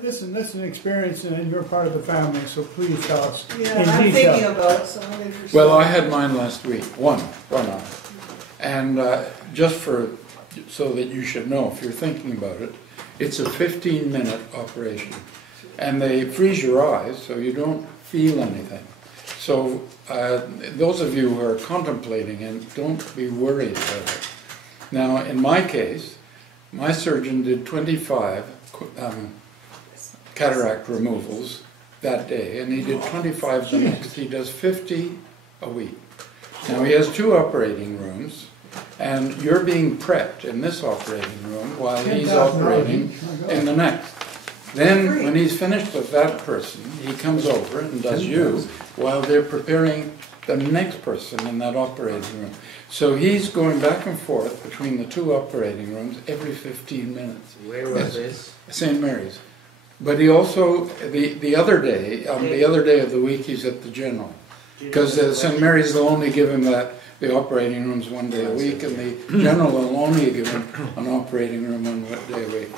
this is an experience, and you're part of the family, so please tell us Yeah, in I'm detail. thinking about it, so I'm interested. Well, I had mine last week, one eye. And so that you should know, if you're thinking about it, it's a 15-minute operation. And they freeze your eyes so you don't feel anything. So those of you who are contemplating it, don't be worried about it. Now, in my case, my surgeon did 25 cataract removals that day, and he did 25 the next. He does 50 a week. Now, he has 2 operating rooms, and you're being prepped in this operating room while he's operating in the next. Then, when he's finished with that person, he comes over and does you while they're preparing the next person in that operating room. So he's going back and forth between the 2 operating rooms every 15 minutes. Where was this? St. Mary's. But he also, the other day of the week, he's at the General. Because St. Mary's will only give him the operating rooms 1 day a week, and the General will only give him an operating room 1 day a week.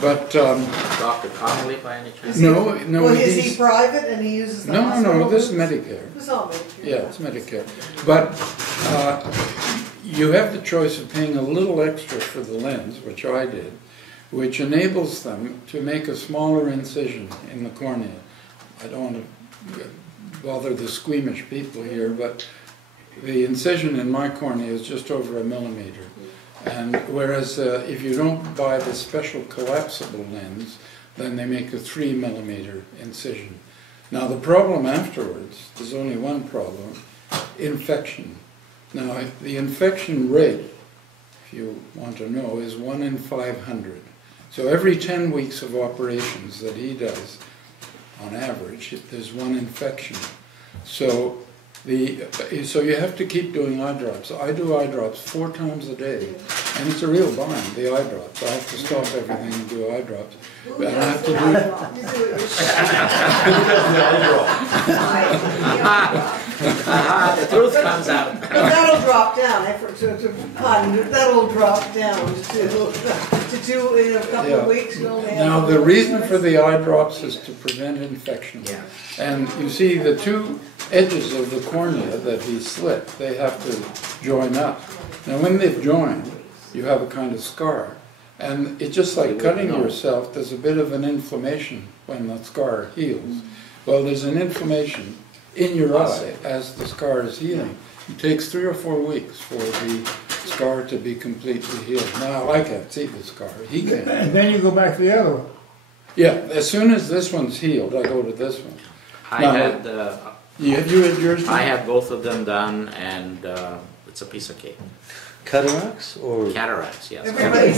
But Dr. Connolly, by any chance? no. Well, is he private and he uses the hospital? No, this is Medicare. This is all Medicare. Yeah, it's Medicare. But you have the choice of paying a little extra for the lens, which I did, which enables them to make a smaller incision in the cornea. I don't want to bother the squeamish people here, but the incision in my cornea is just over 1 millimeter. And whereas if you don't buy the special collapsible lens, then they make a 3 millimeter incision. Now the problem afterwards, there's only one problem, infection. Now the infection rate, if you want to know, is 1 in 500. So every 10 weeks of operations that he does, on average, there's 1 infection. So you have to keep doing eye drops. I do eye drops 4 times a day, and it's a real bind, the eye drops. I have to stop everything and do eye drops. And I have to The truth comes out. But that'll drop down. That'll drop down to 2 in a couple of weeks. Now the reason for the eye drops is to prevent infection. Yeah. And you see the 2 edges of the cornea that he slit, they have to join up. Now when they've joined, you have a kind of scar. And it's just like cutting yourself, there's a bit of an inflammation when the scar heals. Well, there's an inflammation in your eye as the scar is healing. It takes 3 or 4 weeks for the scar to be completely healed. Now, I can't see the scar, he can. And then you go back to the other one. Yeah, as soon as this one's healed, I go to this one. I had both of them done, and it's a piece of cake. Cataracts or Cataracts, yes. Everybody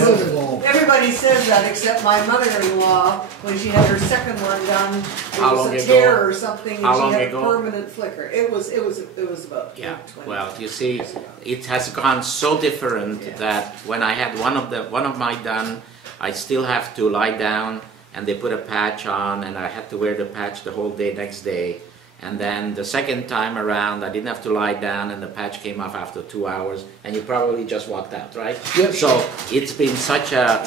says that except my mother-in-law, when she had her second one done, it was a tear or something, and she had a permanent flicker. It was about 20. Well, you see, it has gone so different that when I had one of my done, I still have to lie down, and they put a patch on, and I had to wear the patch the whole day next day. And then the second time around, I didn't have to lie down, and the patch came off after 2 hours, and you probably just walked out, right? Yes. So it's been such a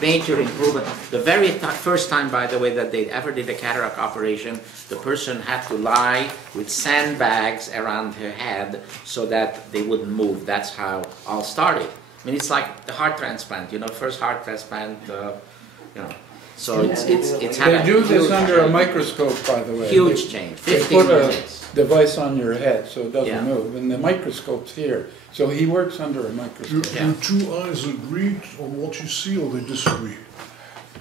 major improvement. The very first time, by the way, that they ever did a cataract operation, the person had to lie with sandbags around her head so that they wouldn't move. That's how all started. I mean, it's like the heart transplant, you know, first heart transplant, you know. So it's had They do this under a microscope, by the way. Huge change. They 15 put a minutes. device on your head so it doesn't Yeah. move, and the microscope's here. So he works under a microscope. Do 2 eyes agree on what you see, or they disagree?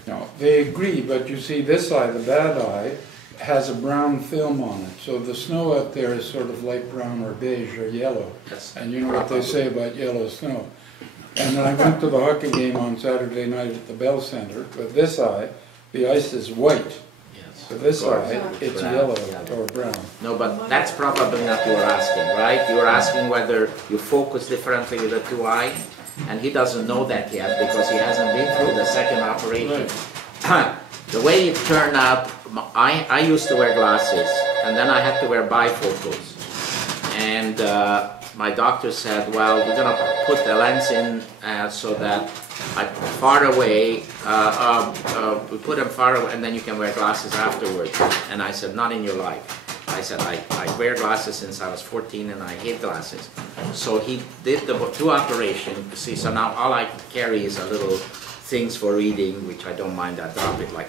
No, they agree, but you see this eye, the bad eye, has a brown film on it. So the snow out there is sort of light brown or beige or yellow. Yes. And you know what they say about yellow snow. And I went to the hockey game on Saturday night at the Bell Center. With this eye, the ice is white. Yes. With this eye, it's Brown. yellow or brown. No, but that's probably not what you're asking, right? You're asking whether you focus differently with the 2 eye, and he doesn't know that yet because he hasn't been through the second operation. The way it turned out, I used to wear glasses, and then I had to wear bifocals. And my doctor said, well, we're going to put the lens in so that far away, we put them far away, and then you can wear glasses afterwards. And I said, not in your life. I said, I wear glasses since I was 14 and I hate glasses. So he did the 2 operations. See, so now all I carry is a little things for reading, which I don't mind. I drop it like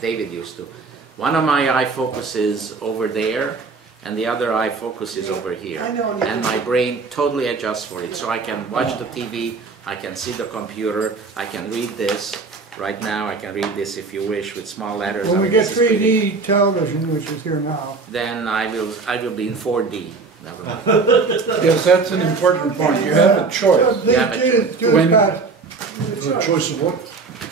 David used to. One of my eye focus is over there, and the other eye focus is over here. And my brain totally adjusts for it. So I can watch the TV, I can see the computer, I can read this. Right now, I can read this if you wish with small letters. When we get 3D television, which is here now. Then I will be in 4D. Never mind. Yes, that's an important point. You have a choice. You have a The choice of what?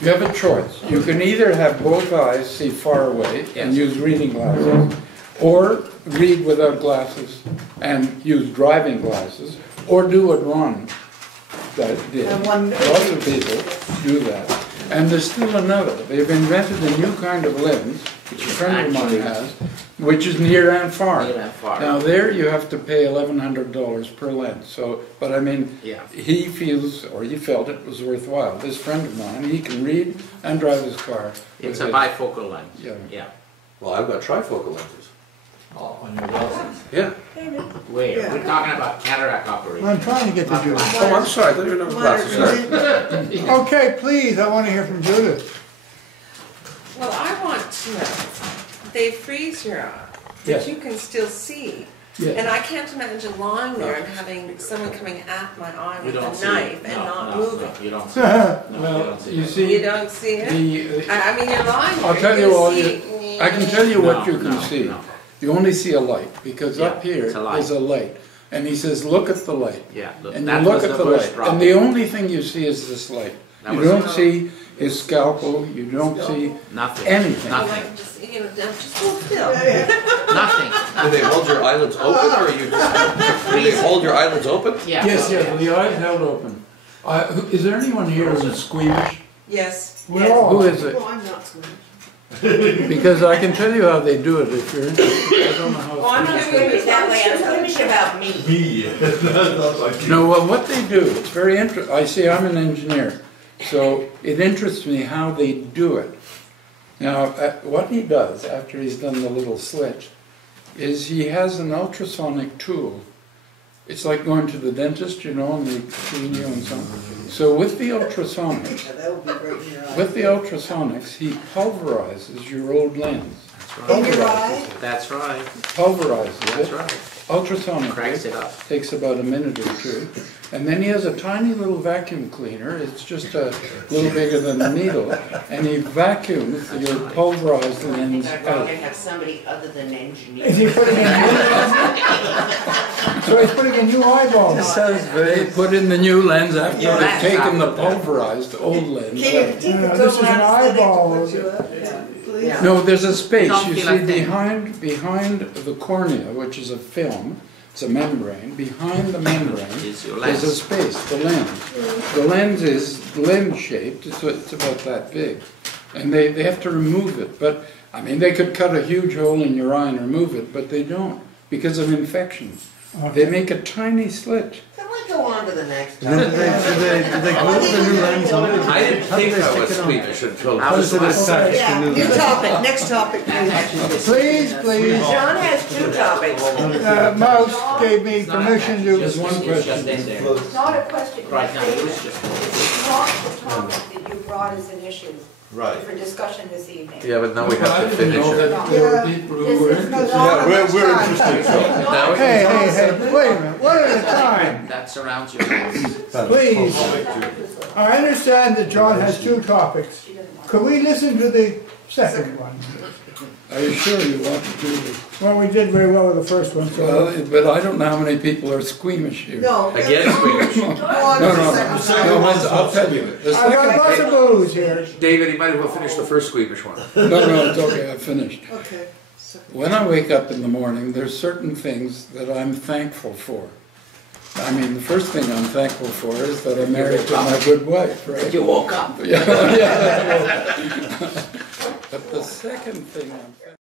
You have a choice. You can either have both eyes see far away and Yes. use reading glasses, or read without glasses and use driving glasses, or do what Ron did. Lots of people do that. And there's still another. They've invented a new kind of lens, which a friend of mine has, which is near and far. Near and far. Now there you have to pay $1,100 per lens. So, but I mean, Yeah. he feels, or he felt it was worthwhile. This friend of mine, he can read and drive his car. It's with a his- bifocal lens. Yeah. Yeah. Well, I've got trifocal lenses. On your glasses. Yeah. Where? Yeah. We're talking about cataract operation. I'm trying to get to Judith. Oh, I'm sorry, I thought you were glasses. Sorry. Okay, please, I want to hear from Judith. Well, I want to know, they freeze your eye, Yes. but you can still see. Yes. And I can't imagine lying there and having someone coming at my eye You with don't a see knife it. and No, not no, moving. No, you don't see it. No, Well, you You see, don't see it? the, I mean, you're lying there. I'll tell you're you all, gonna you, see- I can tell you what you can No, see. no. You only see a light, because Yeah, up here it's a light. is a light. And he says, look at the light. Yeah, look, And that you look was at the the first light, problem. and the only thing you see is this light. That You was- don't see his scalpel, you don't see Nothing. anything. Well, Nothing. like, just, you know, just hold still. Nothing. Do they hold your eyelids open, or you just, do they hold your eyelids open? Yeah. Yes, yes, the eyes held open. Is there anyone here who's squeamish? Yes. We're all. Who is it? Well, I'm not swimming. Because I can tell you how they do it if you're interested. I don't know how. Oh, I'm not squeamish doing it that way, I'm talking about me. Me. No, well, what they do, it's very interesting. I see, I'm an engineer, so it interests me how they do it. Now, what he does after he's done the little slit is he has an ultrasonic tool. It's like going to the dentist, you know, and they clean you and so on. So with the ultrasonics, Yeah, that would be great in your eye. with the ultrasonics, he pulverizes your old lens. In your eye? That's right. Pulverizes That's it. right. Ultrasonically. Cracks it up. Takes about a minute or two. And then he has a tiny little vacuum cleaner. It's just a little bigger than a needle. And he vacuums your pulverized lens out. have somebody other than Is engineers. he putting in So he's putting in new eyeballs. They put in the new lens after Yeah, they've that's taken the not- pulverized old lens Can you out. take the This is an eyeball. Put you up? Yeah, please. No, there's a space. Don't You feel see, a thing. behind the cornea, which is a film, it's a membrane. Behind the membrane Is your is a lens. space, the lens. The lens is lens-shaped. It's about that big, and they have to remove it. But I mean, they could cut a huge hole in your eye and remove it, but they don't because of infection. They make a tiny slit. Can we go on to the next Did they glue the new lens on? I didn't think I was squeamish until. I was Yeah, new topic, next topic, please. Please, please. John has 2 topics. Mouse gave me permission to. Just one It's question. just in there. It's not a question. Right now, It's it's just. not the topic that you brought as an issue Right. for discussion this evening. Yeah, but now we I have to didn't finish know it. that there were people who were interested. Yeah, we're interested. Now we Hey, can hey, wait a minute, one at a time. That surrounds your eyes. Please. I understand that John has 2 topics. Could we listen to the second one? Are you sure you want to do this? Well, we did very well with the first one, so. Well, but I don't know how many people are squeamish here. No. Again, squeamish. Go on No, to no, the no. second. No, I'll tell you. The I've got second, lots of booze here. David, he might as well finish the first squeamish one. no, it's okay, I finished. Okay. When I wake up in the morning, there's certain things that I'm thankful for. I mean, the first thing I'm thankful for is that I'm married to my good wife, right? You woke up. Yeah, yeah. But the second thing I'm